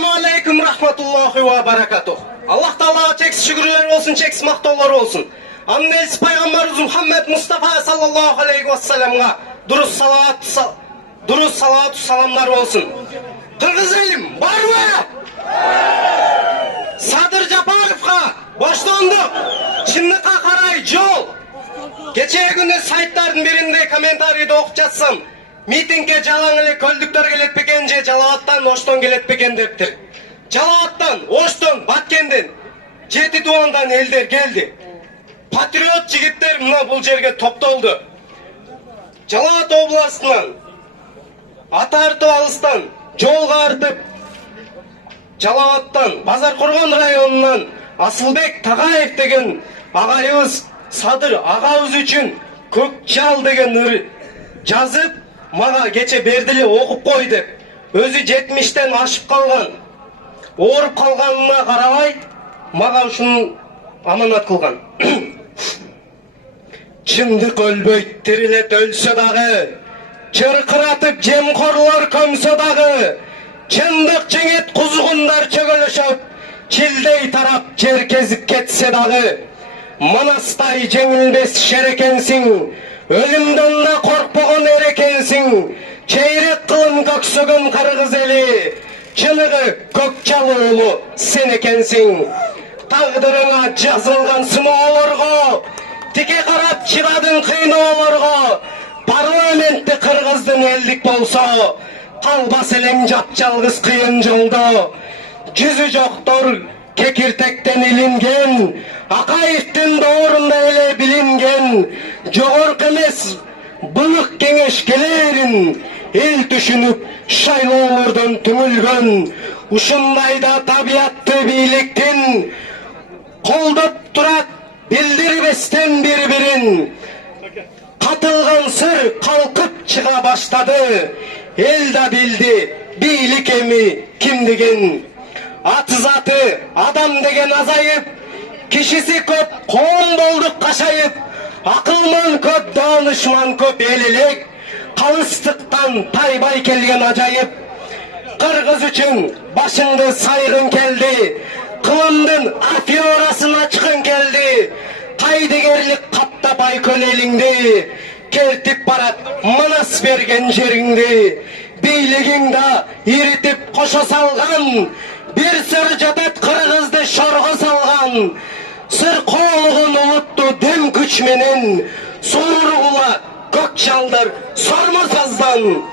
Assalamu alaikum rahmatullahi wa barakatuh. Allah Teala'ya çeksiz şükürler olsun, çeksiz maktolları olsun. Annesi Peygamberimiz Muhammed Mustafa sallallahu aleyhi ve sellem'e duruz salatu salamlar olsun. Kırgız elim var mı? Sadır Japarov'a başlandık. Şimdi karay yol. Geçen günü saytların birinde komentariyde okup jatsam. Mitingge жалаң эле көлдүктөр келет бекен же Жалааттан Оштон келет бекен дептир. Жалааттан, Оштон, Баткенден, Жети Дуандан элдер келди. Патриот жигиттер мына бул жерге топтолду. Жалаат областынан, Атартып алыстан, жолго артып, Жалааттан, Базаркоргон районунан Асылбек Тагаев деген агайыбыз Садыр агабыз үчүн көк жал деген ыр жазып мага кече бердиле окуп кой деп. Өзү 70тен ашып калган. Ооруп калганына карабай, мага ушуну аманат кылган. Чындык өлбөйт, тирилет өлсө дагы, чыркыратып жемкорлор көмсө дагы, чындык жеңет кузгундар чөгөлөшөп, чилдей тарап жер кезип кетсе дагы, манастай жеңилбес шер экенсиң, өлүмдөн да коркпогон эр экенсиң, чейрек кылым көксөгөн кыргыз эли, чыныгы көк жалуулу сен экенсиң. Тагдырыңа жазылган сыноолорго, тике карап чыгадың кыйноолорго, парламентте кыргыздын элдик болсо, калбас элең жапжалгыз кыйын жолдо. Жүзү жоктор кекиртектен илинген, Акаевдин доорунда эле билинген, жогорку эмес былык кеңешкелерин эл түшүнүп шайлоолордон түңүлгөн. Ушундайда табиятты бийликтин колдоп турат билдирбестен бири-бирин. Катылган сыр калкып чыга баштады, эл да билди бийлик эми кимдигин. Аты заты адам деген азайып, кишиси көп коом болдук кашайып, акылман көп, даанышман көп эл элек, калыстыктан тайбай келген ажайып. Кыргыз үчүн башыңды сайгың келди, кылымдын афиорасын ачкың келди, кайдыгерлик каптап айкөл элиңди, кертип барат манас берген жериңди. Бийлигиң да иритип кошо салган, бир сыр жатат кыргызды шорго салган. Сыркоолугун улутту дем күч менен, сууругула көк жалдар сормосаздан.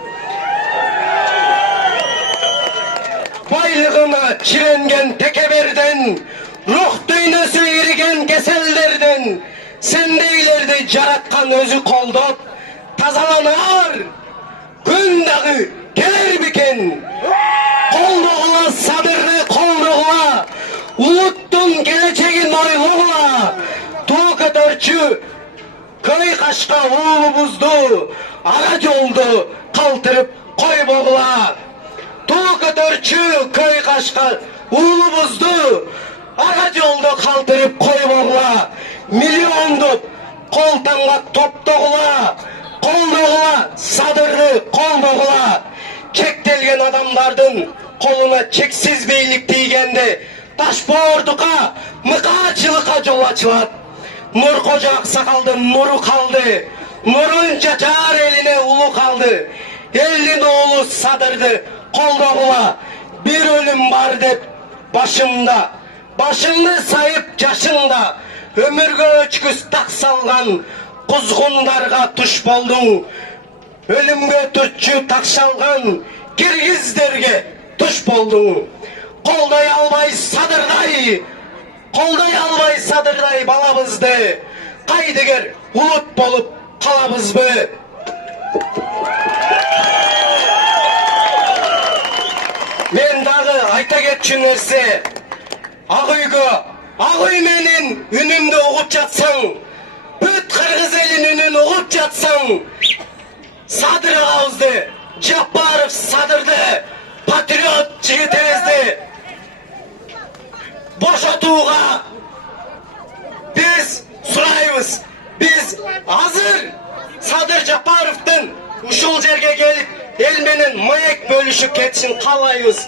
Байлыгына чиренген текеберден, рух дүйнөсү ириген кеселдерден, сендейлерди жараткан өзү колдоп, тазаланар күн дагы келер бекен. Колдогула Садырды, колдогула, улуттун келечегин ойлогула. Туу көтөрчү көй кашка уулубузду ара жолду калтырып койбогула. Туу көтөрчү көй кашка уулубузду ара жолду калтырып койбогула. Миллиондуп колтаңга топтогула, колдогула Садырды, колдогула. Чектелген адамдардын колуна чексиз бийлик тийгенде, Ташбоордука, мыкаачылыкка жол ачылат. Нуркожо Аксакалдын нуру калды, нурун жар элине улуу калды. Элдин оолу Садырды колдогула. Бир өлүм бар деп башымда, башыңды сайып жашыңда, өмүргө өчкүз так салган кузгундарга туш болдуң. Өлүмгө түртчү такшалган киргиздерге туш болдуң. Колдой албай Садырдай, колдой албай Садырдай балабызды, кайдыгер улут болуп калабызбы? Мен дагы айта кетчү нерсе, ак үйгө, ак үй менин үнүмдү угуп жатсаң, бүт кыргыз элин үнүн угуп жатсаң, Садыр агабызды, Жапаров Садырды, патриот жигитибизди бошотууга биз сурайбыз. Биз азыр Садыр Жапаровдун ушул жерге келип эл менен маек бөлүшүп кетишин каалайбыз.